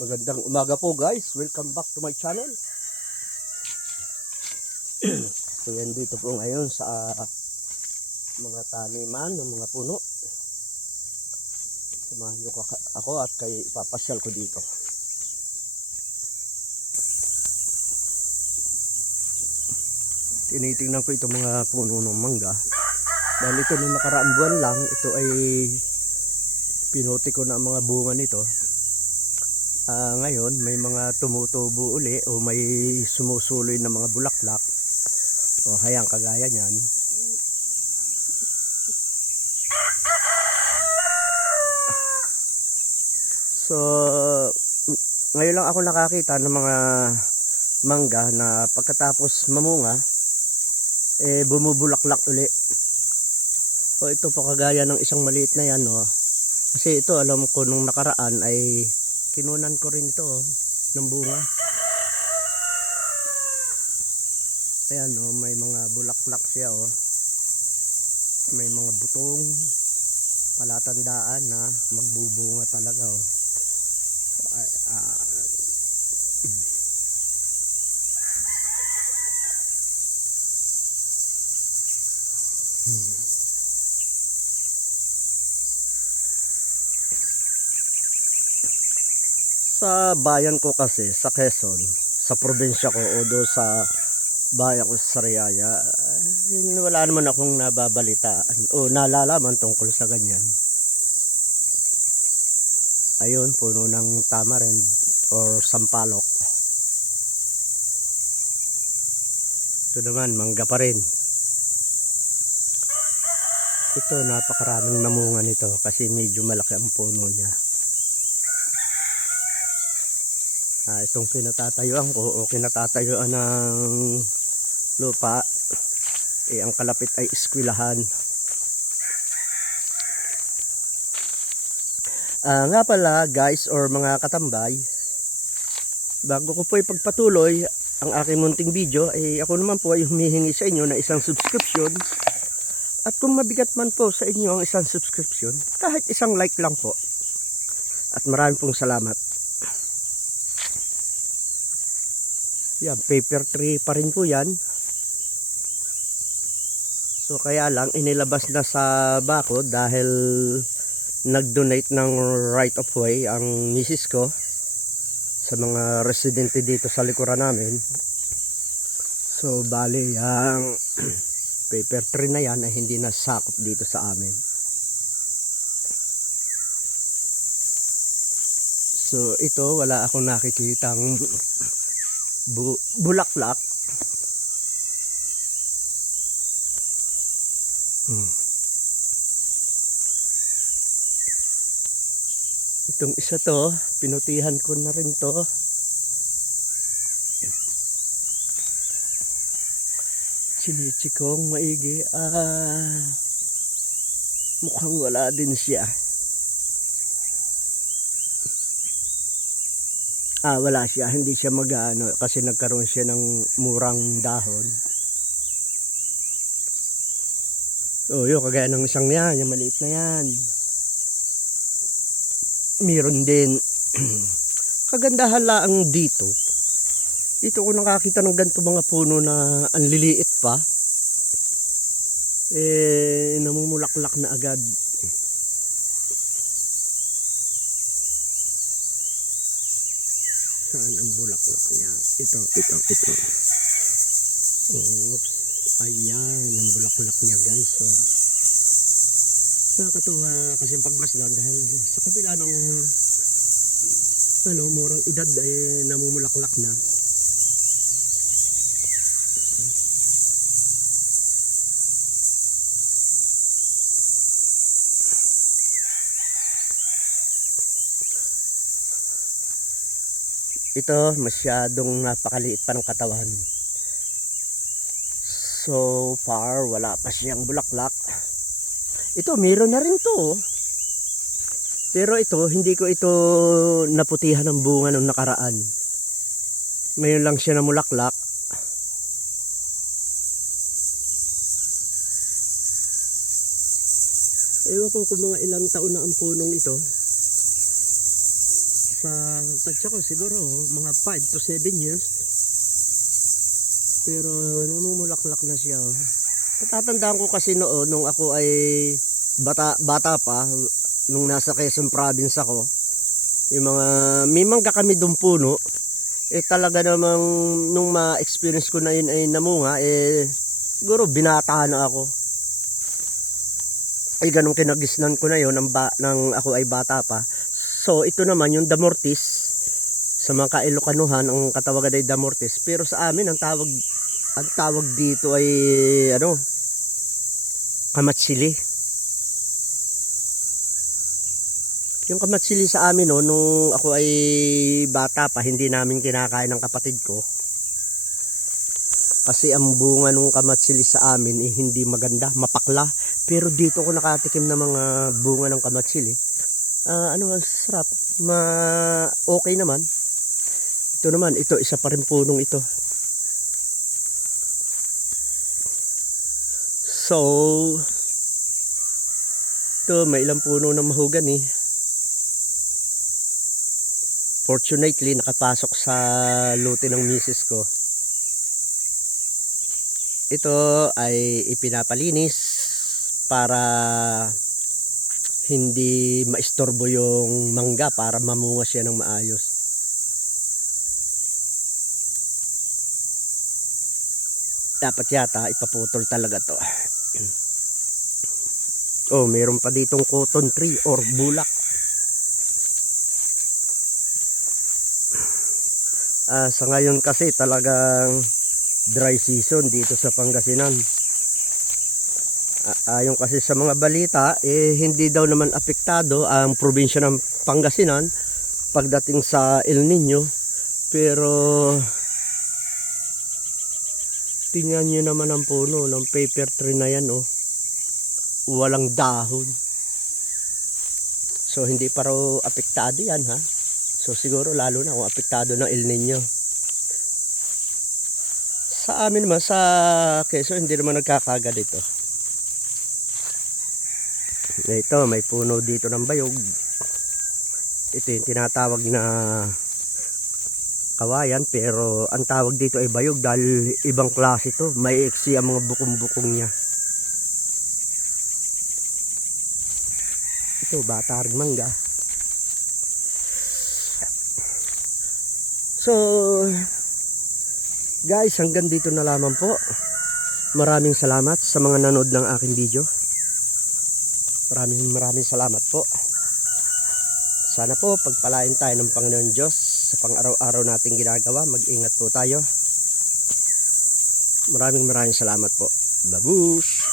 Magandang umaga po guys, welcome back to my channel. So yan, dito po ngayon sa mga taniman ng mga puno. Samahan nyo ako at kay ipapasyal ko dito. Tinitingnan ko itong mga puno ng mangga. Dahil ito nung nakaraang buwan lang, ito ay pinuti ko na ang mga bunga nito. Ngayon may mga tumutubo uli o may sumusuloy na mga bulaklak o hayang kagaya niyan. So ngayon lang ako nakakita ng mga mangga na pagkatapos mamunga bumubulaklak uli. O ito po kagaya ng isang maliit na yan, kasi ito alam ko nung nakaraan ay kinunan ko rin ito ng bunga. Ayan, may mga bulaklak siya, may mga butong, palatandaan na magbubunga talaga. Sa bayan ko kasi, sa Quezon, sa probinsya ko o do sa bayan ko sa Sariaya, wala naman akong nababalitaan o nalalaman tungkol sa ganyan. Ayun, puno ng tamarind or sampalok. Ito naman, mangga pa rin. Ito, napakaraming namunga nito kasi medyo malaki ang puno niya. Itong kinatatayuan ko o kinatatayuan ng lupa, ang kalapit ay eskwelahan. Nga pala guys or mga katambay, bago ko po ipagpatuloy ang aking munting video, ako naman po ay humihingi sa inyo na isang subscription. At kung mabigat man po sa inyo ang isang subscription, kahit isang like lang po. At maraming pong salamat. Yan, paper tree pa rin po yan. So kaya lang inilabas na sa bako dahil nag-donate ng right of way ang misis ko sa mga residente dito sa likuran namin. So bali ang paper tree na yan ay hindi nasakop dito sa amin. So ito, wala akong nakikitang bulaklak. Itong isa to, pinutihan ko na rin to. Chinichikong maigi. Mukhang wala din siya. Wala siya, hindi siya mag-ano kasi nagkaroon siya ng murang dahon. Yun, kagaya ng isang yan, yung maliit na yan. Meron din. Kagandahan lang dito. Dito ko nakakita ng ganito mga puno na ang liliit pa. Namumulaklak na agad. Saan ang bulaklak niya? Ito. Oops. Ayan, ang bulaklak niya guys. So, nakakatuwa kasi pagmasdan dahil sa kabila ng murang edad ay namumulaklak na. Ito, masyadong napakaliit pa ng katawan. So far, wala pa siyang bulaklak. Ito, meron na rin to. Pero ito, hindi ko ito naputihan ng bunga nung nakaraan. Ngayon lang siya namulaklak. Ewan ko kung mga ilang taon na ang punong ito. Sa tansya ko siguro mga 5 to 7 years. Pero namumulaklak na siya. Natatandaan ko kasi noon nung ako ay bata pa, nung nasa Quezon Province ako, yung mga may mangga kami doon puno, talaga namang nung ma-experience ko na yun ay namunga, siguro binata na ako. Ganong kinagisnan ko na yun nang ako ay bata pa. So ito naman yung damortis, sa mga Kailokanuhan ang katawagan ay damortis, pero sa amin ang tawag dito ay kamatsili. Yung kamatsili sa amin nung ako ay bata pa, hindi namin kinakain ng kapatid ko. Kasi ang bunga ng kamatsili sa amin hindi maganda, mapakla. Pero dito ko nakatikim ng mga bunga ng kamatsili. Ang sarap, okay naman. Ito naman, isa pa rin punong ito. So, ito may ilang puno ng mahogany. Fortunately, nakapasok sa lote ng misis ko. Ito ay ipinapalinis para hindi maistorbo yung mangga, para mamunga siya ng maayos. Dapat yata ipaputol talaga to. Oh, meron pa ditong cotton tree or bulak. Sa ngayon kasi talagang dry season dito sa Pangasinan. Ayon kasi sa mga balita, hindi daw naman apektado ang probinsya ng Pangasinan pagdating sa El Nino. Pero tingnan nyo naman ang puno ng paper tree na yan, walang dahon. So hindi pa raw apektado yan, ha. So siguro lalo na kung apektado ng El Nino. Sa amin naman sa Quezon hindi naman nagkakaga dito. Ito, may puno dito ng bayog. Ito yung tinatawag na kawayan, pero ang tawag dito ay bayog dahil ibang klase ito. May iksi ang mga bukong-bukong niya. Ito, bata ring mangga. So, guys, hanggang dito na lamang po. Maraming salamat sa mga nanood ng aking video. Maraming salamat po. Sana po pagpalain tayo ng Panginoon Diyos sa pang-araw-araw nating ginagawa. Mag-ingat po tayo. Maraming salamat po. Babush!